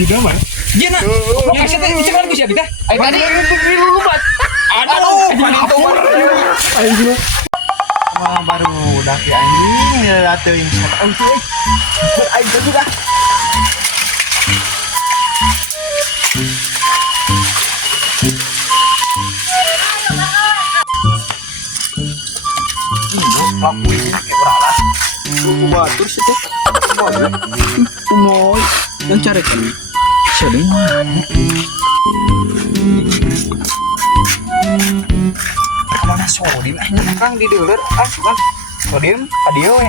Juga mah. Iya nak. Yang kasih teh cekal ku siapa teh? Ayo tadi. Aduh, ayo gini. Wah, baru udah ki anjing ya teuing satau tuh. Aing teh juga. Laku ini kayak orang. Lu batur sih teh. Kumoy yang cari kan. Sedih mah. Mana sodim kang di deuler kan. Sodim adieu we.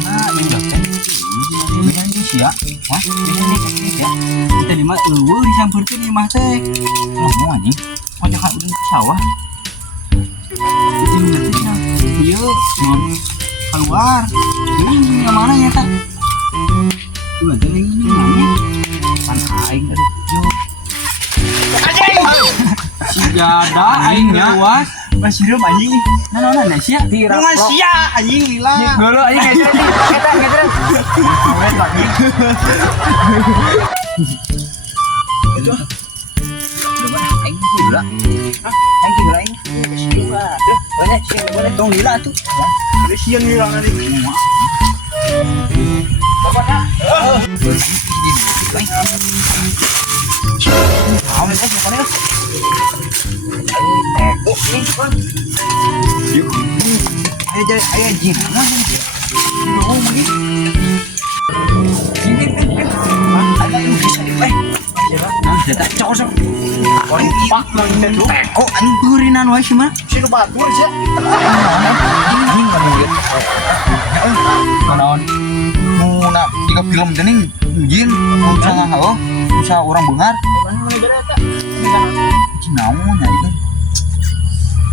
Nah, ini udah kan. Bisa di sia. Wah, bisa di ya. Kita di mah eueuh disampeurkeun di mah teh. Ngomong anjing. Majakan udah ke sawah. Iya, non keluar. Ini yang mana ya tak? Tuh ada yang ini mana? Pan aing dari yo. Si jada aing luas. Masih rem anjing. Nah sia. Dengan sia anjing lila. Dulu aing geser. Kita geser. Awet lagi. Itu. Coba aing gila. Aing gila aing. Coba. Banyak sih boleh tong gila tuh. Ada siang lila nanti. Pokoknya awet aja pokoknya. Ayo jin. Mau lagi. Ini ada yang bisa dipeh. Nah, jatah cocok. Pak lagi teko anjing gurinan wae sih mah. Si batur sih. Ini ngomongin. Naon? Muna tiga film dening jin bisa ngahalo bisa orang bengar. Mana gara eta? Cinamu nya ieu.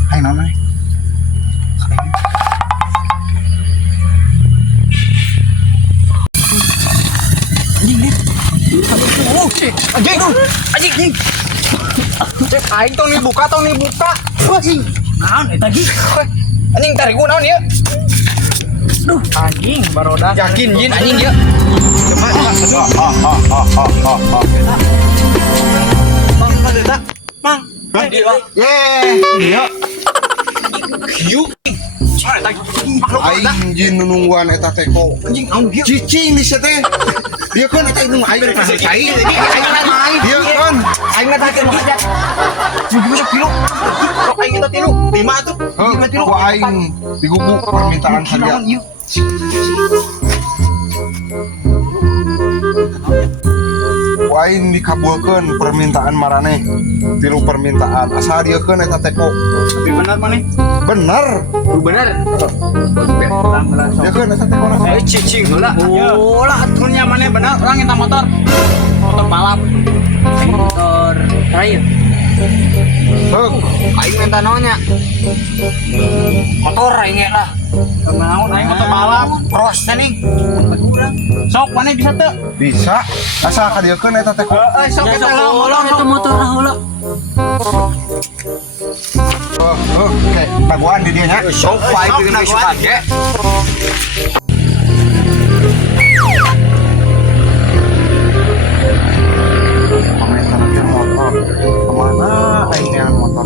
Hai naon we? Anjing dit. Anjing. Cek aing tong dibuka. Anjing. Naon eta gi? Anjing tarik gua naon ieu? Duh, Anjing baroda. yakin jin anjing ieu. Coba. Mang ada tak? Mang. Iya. Hiu. Cara eta Aing jin nungguan eta teko. anjing naon ieu? Cicing di teh. Dia kan eta nu aing kasih cai. Dia kan Aing mah tadi aja. Juga kilo. Kok aing kita tilu? 5 tuh. ku aing digubuk permintaan saja. Naon ieu? Ku aing dikabulkeun permintaan marane. Tilu permintaan asal dia kan eta teko. Tapi benar mana? Bener. Bener. Dia kan eta teko na. Cicing heula. Ulah atunya mana benar orang eta motor. Motor balap. Motor trail. Heuk. Aing minta naonnya? Motor aing lah. Naon aing motor balap. Cross nih. Sok mana bisa teu? Bisa. Asal ka dia kan eta teko. Sok kita Ulang itu motor lah ulang. Oke, taguan di dia nya. Sok baik dengan suka ge. Pamentan ke motor. Kemana aing yang motor?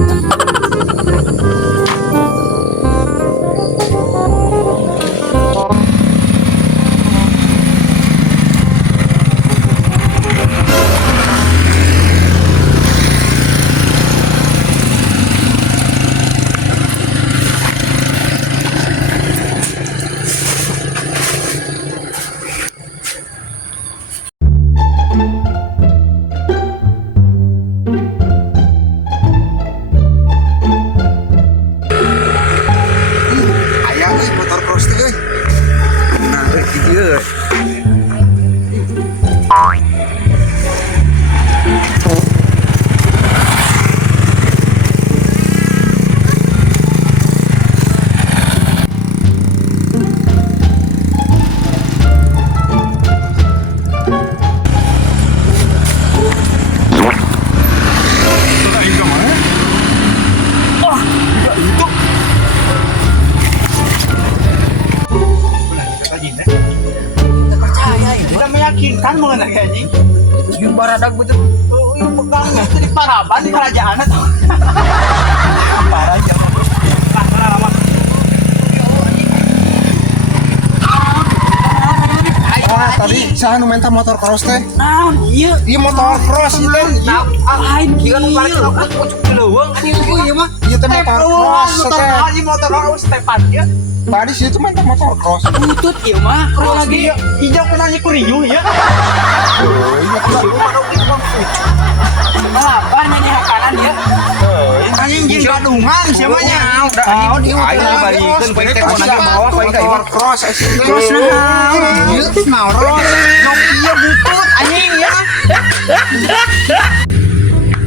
Aya euy motor cross teh euy. Nah, ieu. anjing teh. Tidak percaya ya. Kita meyakinkan mengenai anjing. Yang baradag betul. Oh, yang pegang itu di Paraban di kerajaan atau Parah aja. Parah lama. Tadi saya nu minta motor cross teh. Naon ieu? Iya motor cross itu. Lain kieu nu balik Iya, ke pucuk leuweung anjing ieu mah. Iya teh motor cross teh. Motor cross Stepan ya. Tadi sih itu minta motor cross. Butut ieu mah. Kalau lagi Hijau kenanya kuriyu ya. Oh, iya apa nyanyi hakanan dia? Anjing jin gadungan siapa nya? Tahu dia ayo balikeun poe teh konanya bawa poe ka motor cross Terus nah. Ieu maros. Nyok ieu butut anjing ya.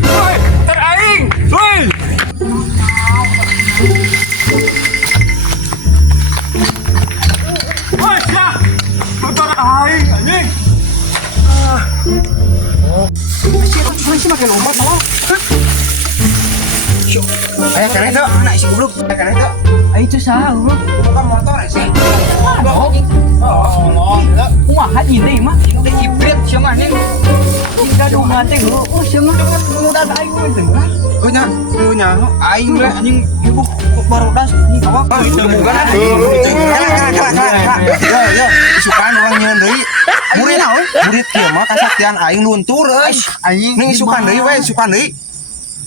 Woi, teraing. Woi. Woi, ya. Motor aing anjing. Masih makin obat salah. Ayo kene tuh, anak isi goblok. Ayo kene tuh. Itu sahur. Bukan motor sih. Kumaha ini mah? Teh hibrid sia mah nih. Gadungan teh oh sia mah mudah aing mah teh. Oh nya, Aing we anjing ibu barudas ini kawa. Ya, isukan orang nyeun deui. Murid kieu mah kasaktian aing luntur euy. Anjing Ning isukan deui we, isukan deui.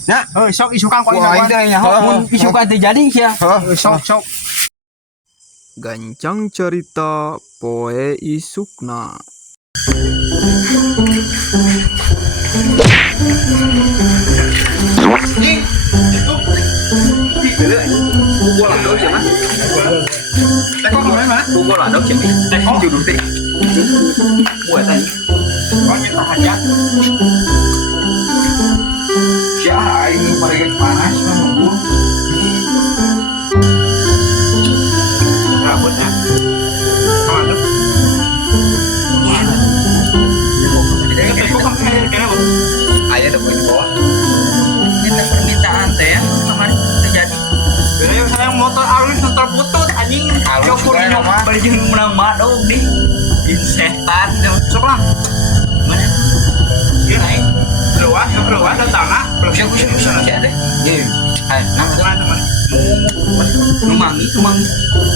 Nya, sok isukan kok wah aing teh nya. Mun isukan teh jadi sia. sok. Gancang cerita poe isukna. Tekok kemarin mana? Gua ladok sia. Tekok duduk teh. Buat tadi. Kau minta hajat. Ya aing parege panas nunggu. Rambutnya. Aduh. Tekok kenapa? Aya da poin bawah. Ini permintaan teh ya kemarin terjadi. Beli saya motor alus motor butut anjing. Alus juga Nyok mah. bari jeung menang madog nih. Insetan sok lah. Mana? Ieu naik. Keluar datangna. Bisa deh. Ye. Hai, nang Mana mana? numangi.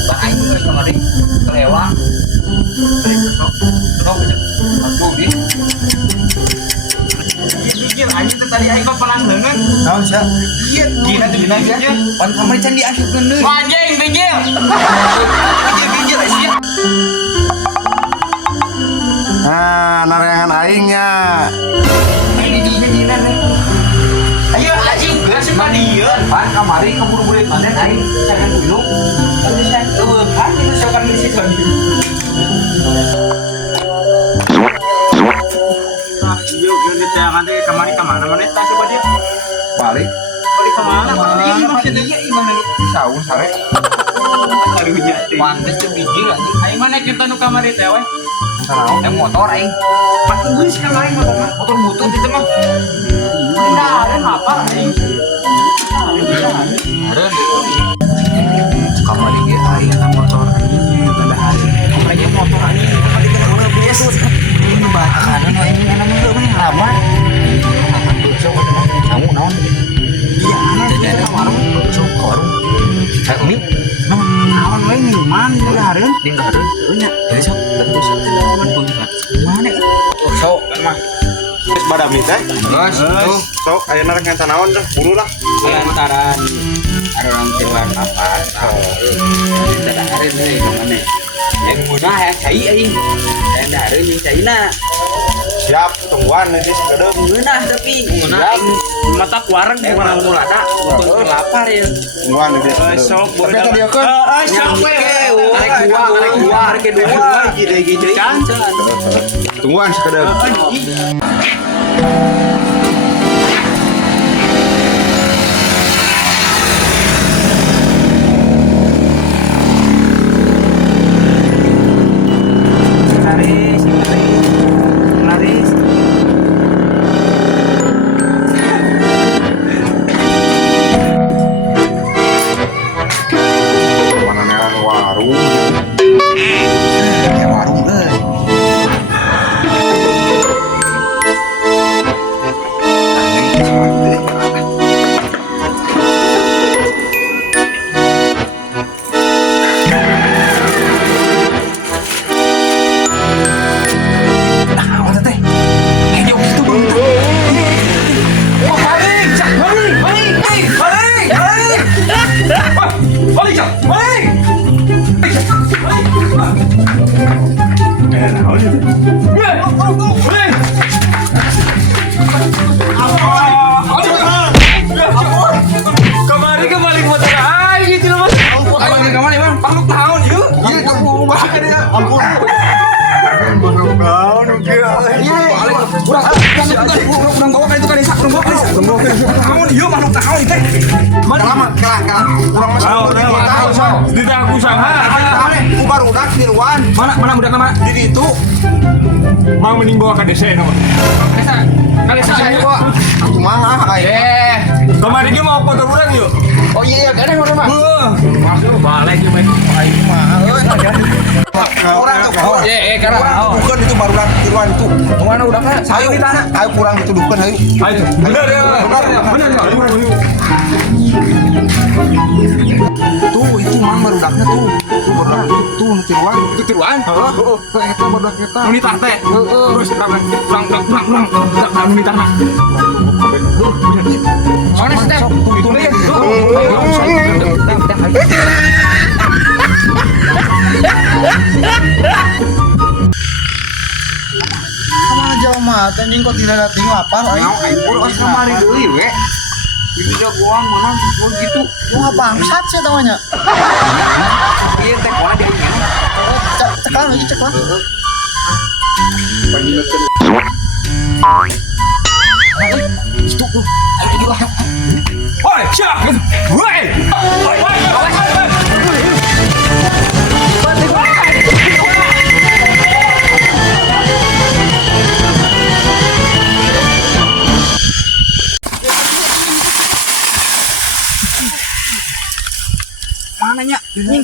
Bah aing geus kemarin kelewat. Terus aduh di. Iya, anjing teh tadi aing papalang leungeun. Naon sia? Iya, gina ya. Pan kamari can diasupkeun deui. Anjing bijil. Bijil sia. Nah, narengan aingnya. Ayo anjing geus mah dieu. Pan kamari keburu-buru panen aing sakan dulu. Tadi saya kan itu sakan di situ. Nah, yuk ditayangan teh kamari ka mana mana tah coba dia. Balik. Balik ka mana? Ini maksudnya Iya gimana gitu. Saung sare. Karunya teh. Pantes teh bijil anjing. Aing mana kita nu kamari teh we? Naon? Motor aing. Pasti geus kamari motor butut itu mah. Udah ada apa anjing? Kamari ge aing motor anjing tanda hari. Kamari motor anjing. Kamari kena urang biasa. Ini batasan aing ana mah meureun lama. Kamu naon? Iya, Ada warung, warung. Umi, naon we minuman di hareun? dia nggak ada. Nya, jadi sok, terus sok tenawan pun kan. Mana? Sok mah. Geus badami teh. Terus, Tuh, sok ayeuna rek ngenta naon dah, buru lah. lantaran ada orang keluar apa? Tidak ada nih kemana? Yang guna ya cai aing. Yang ada nih cai na. Siap, tungguan nanti sekedem. Guna tapi guna aing Mata kuareng mulai mulada untuk lapar ya. Tungguan nanti sekedem. sok Tapi tadi kan sok we. Arek dua, arek kedua. Gitu kan. tungguan sekedem. Laris. Mana warung. Kemarin kembali motor aja gitu loh mas. Kemarin bang, makhluk tahun yuk. Iya kamu bahkan ya ampun. Kurang bawa kali itu kali sak, kurang bawa kali sak. Tahun yuk makhluk tahun itu. Kalah. Kurang masuk. Tidak aku sama. Aku baru udah tiruan. Mana budak nama? Jadi itu Mau mending bawa ke desa nama. Kali sak. aku mah Kemarin dia mau foto budak yuk. Oh iya kan orang mah. Masuk balik yuk main. Kurang bukan itu baru udah tiruan itu. Kemana udah kan? Ayo di tanah. Ayo kurang dituduhkan ayo. Ayo. Benar ya. Benar ya. Tuh itu mah baru udahnya tuh. Tuh tiruan. Itu tiruan. Eta baru udah kita. Nuni tah teh. Terus kurang. Nuni tah. Mana sih teh? Tuh ya. Sama jauh mah anjing kok tidak datang apa? Ayo urus kemari deui we. Bisa gua mana gua gitu. Gua bangsat sih namanya. Iya teh gua dia. Cekan lagi cekan. Itu tuh. Oi, siap. Woi. Mananya? Ini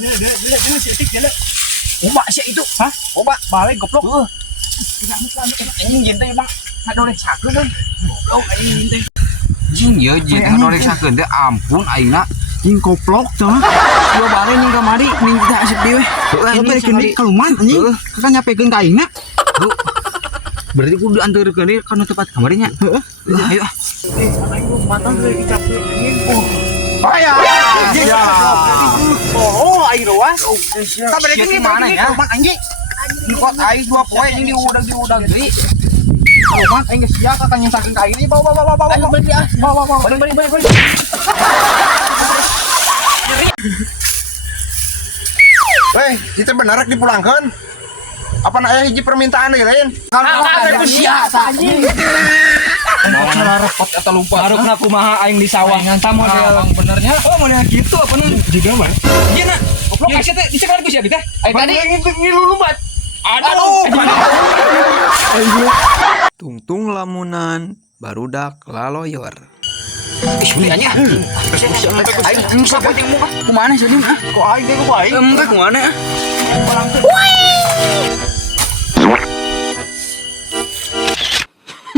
setik jalan. Oba sih itu. Hah? Oba balik goblok. Anjing jentai bang. Ngadorek sakeun deui. Goblok anjing jentai. Jing ya jeung ngadorek sakeun teh ampun aingna Jing goblok cenah. dua bare ning kamari ning teh asep dewe. Lu balikin deui keluman anjing. Kakak nyapekeun ka aingna. Berarti kudu anterkeun deui kana tempat kamarinya. Heeh. Ayo. Ya. Oh, aing ruas. Sabar lagi mana ya? Anjing. Di kot aing 2 poe ini diudang deui. Keluman aing geus sia kakak nyensakeun ka aing. Bawa. Ayo balik ah. Bawa. Balik. Weh, kita benar dipulangkan. Apa nak hiji permintaan deui lain? Kakak geus sia anjing. Cara repot eta lupa. Harupna kumaha aing di sawah nganta model benernya. Oh, model gitu apa nih? Juga mah. Ieu na. Goblok kasih teh dicekal ku sia teh. Ai tadi ngilulubat. Aduh. Tungtung lamunan barudak laloyor. Isuliannya. Aing siapa yang muka? Kumana sih dia? Kok aing teh ku aing? Embe kumana?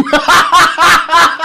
Hahaha.